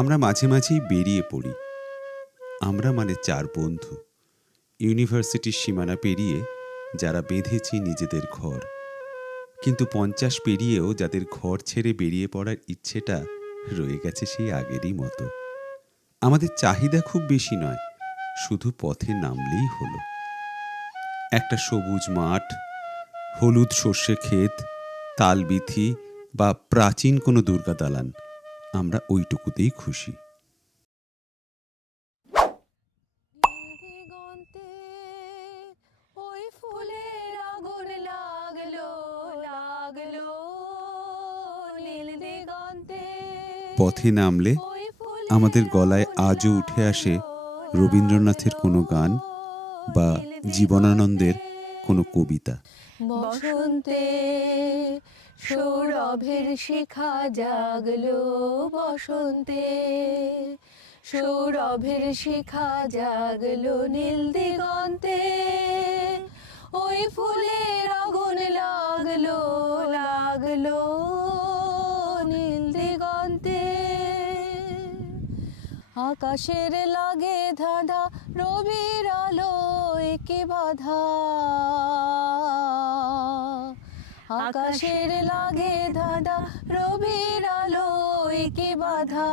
আমরা মাঝে মাঝেই বেরিয়ে পড়ি। আমরা মানে 4 বন্ধু, ইউনিভার্সিটির সীমানা পেরিয়ে যারা বেঁধেছি নিজেদের ঘর, কিন্তু 50 পেরিয়েও যাদের ঘর ছেড়ে বেরিয়ে পড়ার ইচ্ছেটা রয়ে গেছে সেই আগেরই মতো। আমাদের চাহিদা খুব বেশি নয়, শুধু পথে নামলেই হলো। একটা সবুজ মাঠ, হলুদ সর্ষে ক্ষেত, তালবিথি বা প্রাচীন কোনো দুর্গা দালান, আমরা ওইটুকুতেই খুশি। দিগন্তে ওই ফুলের আগুন লাগলো লাগলো নীল দিগন্তে পথে নামলে ওই আমাদের ফুলের গলায় আগুন আজও উঠে আসে লাগলো রবীন্দ্রনাথের কোনো গান বা নীল জীবনানন্দের দিগন্তে। কোনো কবিতা। বসন্তে সৌরভের শিখা জাগলো বসন্তে সৌরভের শিখা জাগলো নীল দিগন্তে ওই ফুলের আগুন লাগলো লাগলো নীল দিগন্তে। আকাশের লাগে ধাঁধা রবির আলো একে বাধা আকাশের লাগে ধাঁধা রবির আলো একে বাধা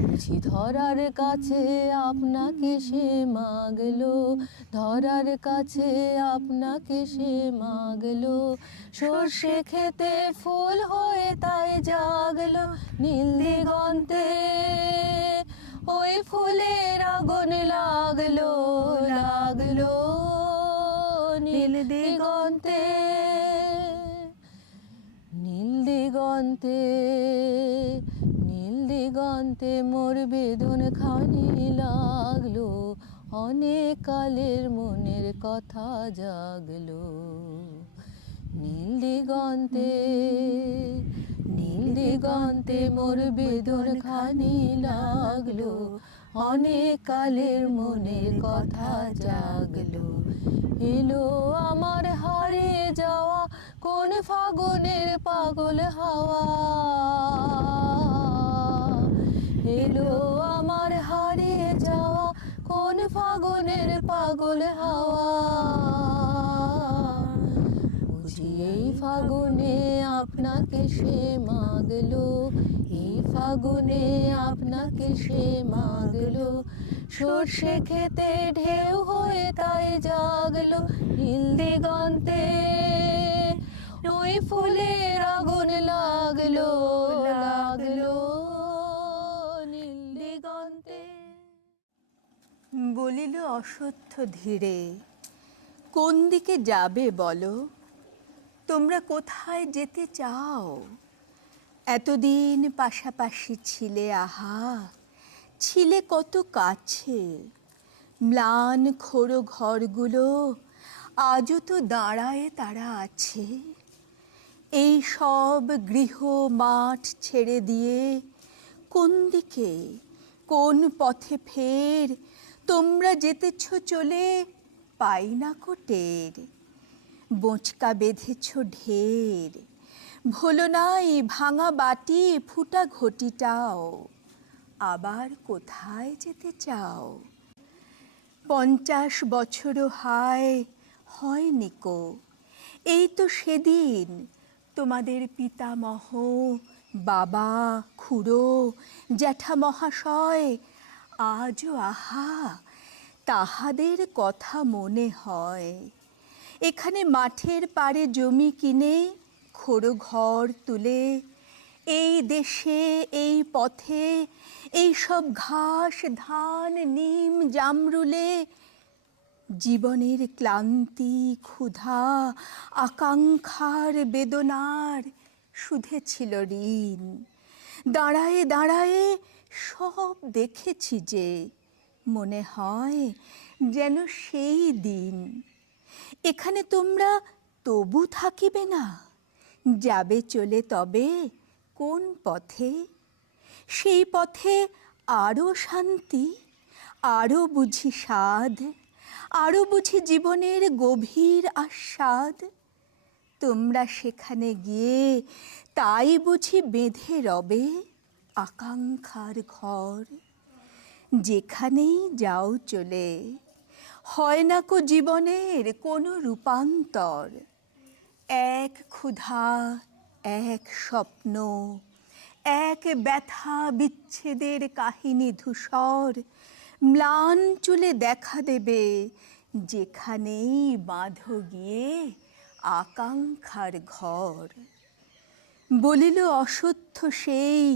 বুঝি ধরার কাছে আপনাকে সে মাগলো ধরার কাছে আপনাকে সে মাগলো সর্ষে খেতে ফুল হয়ে তাই জাগলো নীল দিগন্তে ওই ফুলের আগুন লাগলো লাগলো নীল দিগন্তে নীল দিগন্তে নীল দিগন্তে মোর বেদন খানি লাগলো অনেক কালের মনের কথা জাগলো নীল দিগন্তে নীল দিগন্তে মোর বেদন খানি লাগলো অনেক কালের মনের কথা জাগলো এলো আমার হারিয়ে যাওয়া কোন ফাগুনের পাগল হাওয়া এলো আমার হারিয়ে যাওয়া কোন ফাগুনের পাগল হাওয়া বুঝি এই ফাগুনে আপনাকে সে মাগলো এই ফাগুনে আপনাকে সে মাগলো সর্ষে খেতে ঢেউ হয়ে তাই জাগলো নীল দিগন্তে ওই ফুলের আগুন লাগলো লাগলো নীল দিগন্তে। বলিল অশ্বত্থ ধীরে, কোন দিকে যাবে বলো? তোমরা কোথায় যেতে চাও? এতদিন পাশাপাশি ছিলে আহা, ছিলে কত কাছে। ম্লান খোড়ো ঘরগুলো আজও তো দাঁড়ায় তারা আছে। এই সব গৃহ মাঠ ছেড়ে দিয়ে কোন দিকে কোন পথে ফের তোমরা যেতেছ চলে পাই না কোটের। বোঁচকা বেঁধেছ ঢের, ভোলো নাই ভাঙা বাটি ফুটা ঘটিটাও। আবার কোথায় যেতে চাও? 50 বছরও হায় হয়নি কো। এই তো সেদিন তোমাদের পিতামহ বাবা খুড়ো জ্যাঠা মহাশয় আজও আহা তাহাদের কথা মনে হয়। এখানে মাঠের পাড়ে জমি কিনে খোড়ো ঘর তুলে এই দেশে এই পথে এই সব ঘাস ধান নিম জামরুলে জীবনের ক্লান্তি ক্ষুধা আকাঙ্ক্ষার বেদনার শুধেছিল ঋণ। দাঁড়ায়ে দাঁড়ায়ে সব দেখেছি যে, মনে হয় যেন সেই দিন। এখানে তোমরা তবু থাকিবে না? যাবে চলে তবে কোন পথে? সেই পথে আরও শান্তি, আরও বুঝি স্বাদ, আরও বুঝি জীবনের গভীর আস্বাদ। তোমরা সেখানে গিয়ে তাই বুঝি বেঁধে রবে আকাঙ্ক্ষার ঘর। যেখানেই যাও চলে, হয় না কো জীবনের কোনো রূপান্তর। এক ক্ষুধা, এক স্বপ্ন, এক ব্যথা বিচ্ছেদের কাহিনী ধূসর, ম্লান চুলে দেখা দেবে যেখানেই বাঁধো গিয়ে আকাঙ্ক্ষার ঘর। বলিল অসত্য সেই,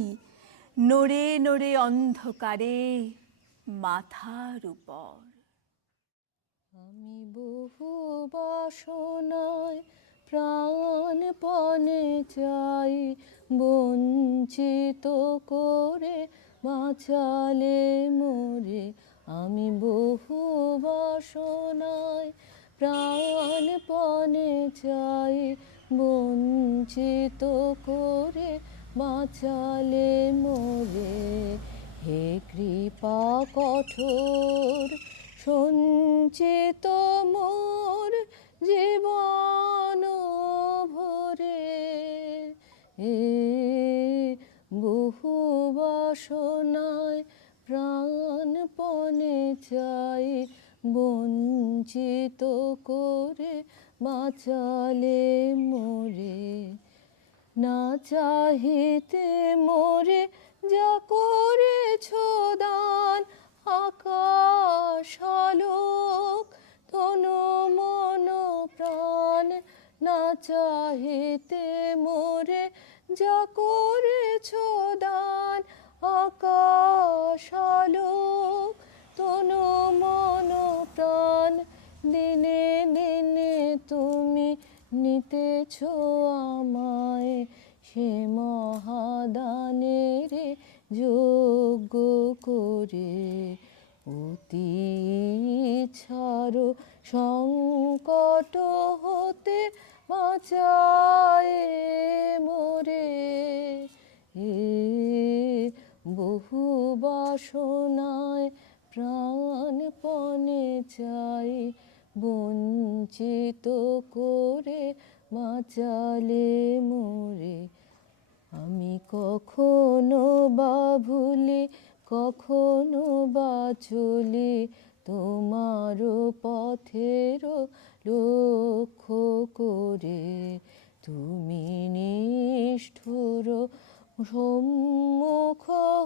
নড়ে নড়ে অন্ধকারে মাথার উপর। আমি বহু বাসনায় প্রাণপণে চাই, বঞ্চিত করে বাঁচালে মোরে। আমি বহু বাসনায় প্রাণপণে চাই, বঞ্চিত করে বাঁচালে মোরে। হে কৃপা কঠোর সঞ্চিত মোর জীবন ভরে। এ বহু বাসনায় প্রাণপণে চাই, বঞ্চিত করে বাঁচালে মোরে। না চাহিতে মোরে যা করেছ দান, আকাশ আলোক তনু মন প্রাণ। না চাহিতে মোরে যা করেছ দান, আকাশ আলোক তনু মন প্রাণ। দিনে দিনে তুমি নিতেছ আমায়, সে মহাদানের যোগ্য করে। অতি ইচ্ছার সংকট হতে বাঁচায় মোরে। এ বহু বাসনায় প্রাণপণে চাই, বঞ্চিত করে বাঁচালে মোরে। আমি কখনো বা ভুলি, কখনো বা চলি তোমার পথের লক্ষ্য করে। তুমি নিষ্ঠুর সম্মুখ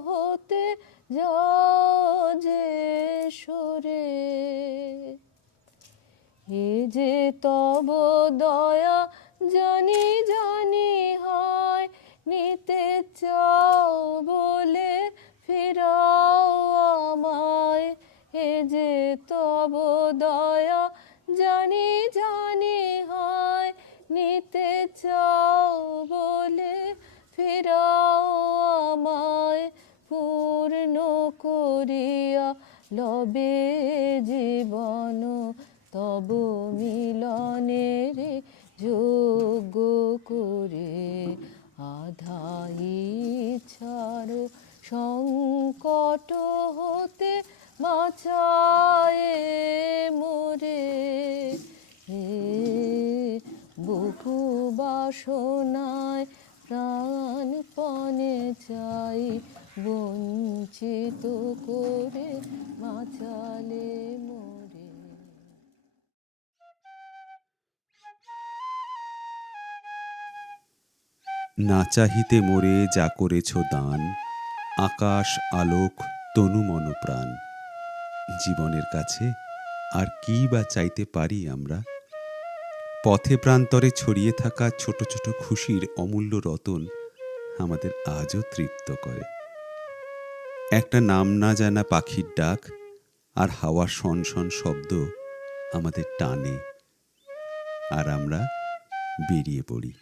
হতে যাও যে সরে। এ যে তব দয়া জানি জানি হয়, নিতে চাও বলে ফিরাও আমায়। এ যে তব দয়া জানি জানি হয়, নিতে চাও বলে ফিরাও আমায়। পূর্ণ করিয়া লবে জীবন তব মিলনের যোগ্য করে। আধা ইচ্ছার সংকট হতে বাঁচায় মোরে। হে বহু বাসনায় প্রাণপণে চাই, বঞ্চিত করে বাঁচালে মোরে। না চাহিতে মোরে যা করেছ দান, আকাশ আলোক তনু মন প্রাণ। জীবনের কাছে আর কি বা চাইতে পারি আমরা? পথে প্রান্তরে ছড়িয়ে থাকা ছোট ছোট খুশির অমূল্য রতন আমাদের আজও তৃপ্ত করে। একটা নাম না জানা পাখির ডাক আর হাওয়ার শনশন শব্দ আমাদের টানে, আর আমরা বেরিয়ে পড়ি।